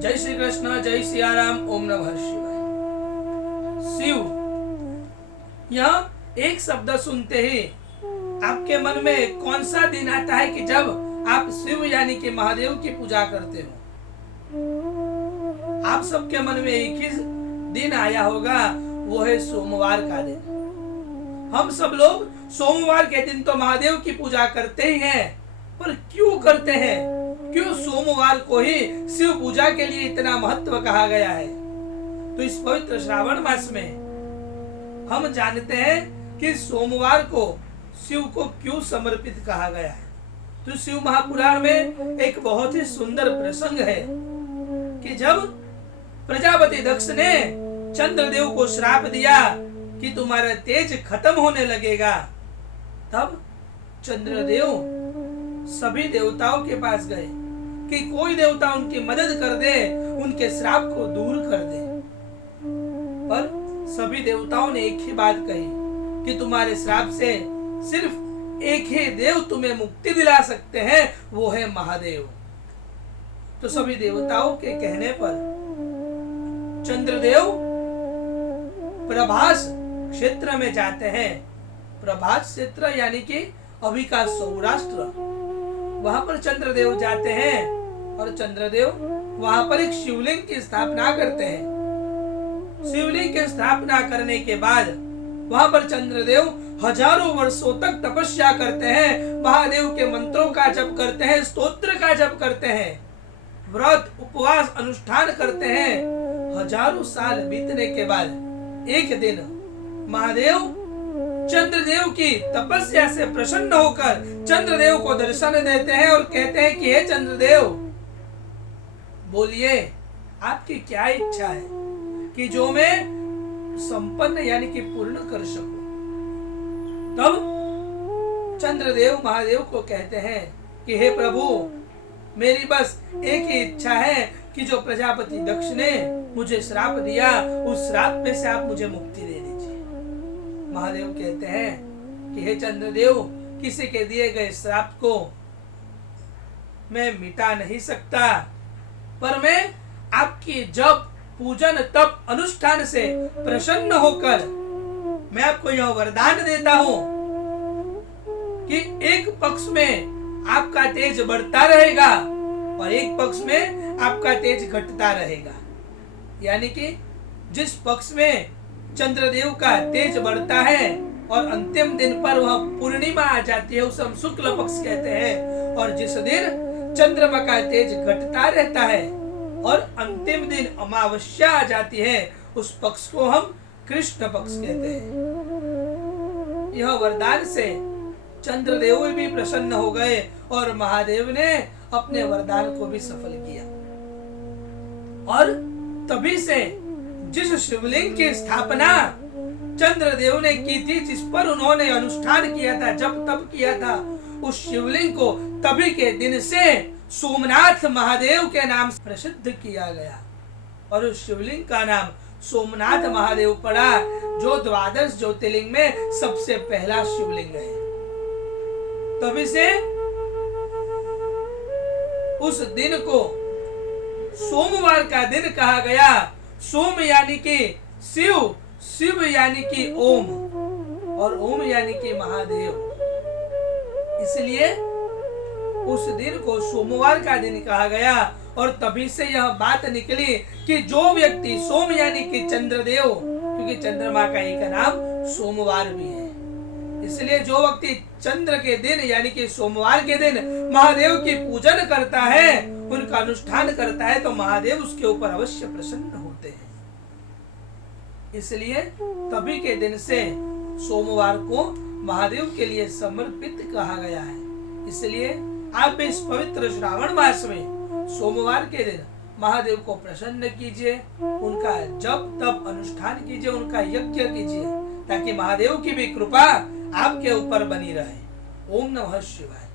जय श्री कृष्ण, जय सिया राम, ओम नमः शिवाय। शिव, यह एक शब्द सुनते ही आपके मन में कौन सा दिन आता है कि जब आप शिव यानी कि महादेव की पूजा करते हो? आप सबके मन में एक ही दिन आया होगा, वो है सोमवार का दिन। हम सब लोग सोमवार के दिन तो महादेव की पूजा करते ही हैं, पर क्यों करते हैं? क्यों सोमवार को ही शिव पूजा के लिए इतना महत्व कहा गया है? तो इस पवित्र श्रावण मास में हम जानते हैं कि सोमवार को शिव को क्यों समर्पित कहा गया है। तो शिव महापुराण में एक बहुत ही सुंदर प्रसंग है कि जब प्रजापति दक्ष ने चंद्रदेव को श्राप दिया कि तुम्हारा तेज खत्म होने लगेगा, तब चंद्रदेव सभी देवताओं के पास गए कि कोई देवता उनकी मदद कर दे, उनके श्राप को दूर कर दे। पर सभी देवताओं ने एक ही बात कही कि तुम्हारे श्राप से सिर्फ एक ही देव तुम्हें मुक्ति दिला सकते हैं, वो है महादेव। तो सभी देवताओं के कहने पर चंद्रदेव प्रभास क्षेत्र में जाते हैं। प्रभास क्षेत्र यानी कि अभी का सौराष्ट्र, वहां पर चंद्रदेव जाते हैं और चंद्रदेव वहां पर एक शिवलिंग की स्थापना करते हैं। शिवलिंग की स्थापना करने के बाद वहां पर चंद्रदेव हजारों वर्षों तक तपस्या करते हैं, महादेव के मंत्रों का जप करते हैं, स्तोत्र का जप करते हैं, व्रत उपवास अनुष्ठान करते हैं। हजारों साल बीतने के बाद एक दिन महादेव चंद्रदेव की तपस्या से प्रसन्न होकर चंद्रदेव को दर्शन देते हैं और कहते हैं कि हे चंद्रदेव, बोलिए आपकी क्या इच्छा है कि जो मैं संपन्न यानी कि पूर्ण कर सकूं। तब चंद्रदेव महादेव को कहते हैं कि हे प्रभु, मेरी बस एक ही इच्छा है कि जो प्रजापति दक्ष ने मुझे श्राप दिया, उस श्राप में से आप मुझे मुक्ति दे दीजिए। महादेव कहते हैं कि हे चंद्रदेव, किसी के दिए गए श्राप को मैं मिटा नहीं सकता, पर मैं आपकी जप पूजन तप अनुष्ठान से प्रसन्न होकर मैं आपको यह वरदान देता हूं कि एक पक्ष में आपका तेज बढ़ता रहेगा और एक पक्ष में आपका तेज घटता रहेगा। यानी कि जिस पक्ष में चंद्रदेव का तेज बढ़ता है और अंतिम दिन पर वह पूर्णिमा आ जाती है, उसे हम शुक्ल पक्ष कहते हैं, और जिस दिन चंद्रमा का तेज घटता रहता है और अंतिम दिन अमावस्या आ जाती है, उस पक्ष को हम कृष्ण पक्ष कहते हैं। यह वरदान से चंद्रदेव भी प्रसन्न हो गए और महादेव ने अपने वरदान को भी सफल किया। और तभी से जिस शिवलिंग की स्थापना चंद्रदेव ने की थी, जिस पर उन्होंने अनुष्ठान किया था, जब तब किया था, उस शिवलिंग को तभी के दिन से सोमनाथ महादेव के नाम से प्रसिद्ध किया गया और उस शिवलिंग का नाम सोमनाथ महादेव पड़ा, जो द्वादश ज्योतिर्लिंग में सबसे पहला शिवलिंग है। तभी से उस दिन को सोमवार का दिन कहा गया। सोम यानी कि शिव, शिव यानी कि ओम, और ओम यानी कि महादेव। इसलिए उस दिन को सोमवार का दिन कहा गया और तभी से यह बात निकली कि जो व्यक्ति सोम यानी कि चंद्रदेव, क्योंकि चंद्रमा का एक नाम सोमवार भी है, इसलिए जो व्यक्ति चंद्र के दिन यानी कि सोमवार के दिन महादेव की पूजन करता है, उनका अनुष्ठान करता है, तो महादेव उसके ऊपर अवश्य प्रसन्न होते हैं। इसलिए तभी के दिन से सोमवार को महादेव के लिए समर्पित कहा गया है। इसलिए आप भी इस पवित्र श्रावण मास में सोमवार के दिन महादेव को प्रसन्न कीजिए, उनका जप तप अनुष्ठान कीजिए, उनका यज्ञ कीजिए, ताकि महादेव की भी कृपा आपके ऊपर बनी रहे। ओम नमः शिवाय।